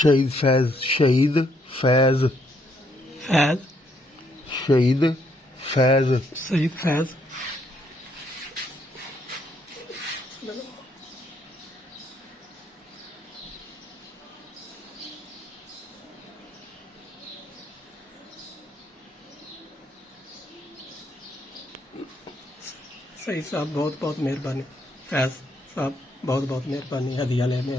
शहीद फैज शहीद फैज फैज शहीद फैज शहीद फैज सही साहब बहुत बहुत मेहरबानी फैज साहब बहुत बहुत मेहरबानी हदिया लेने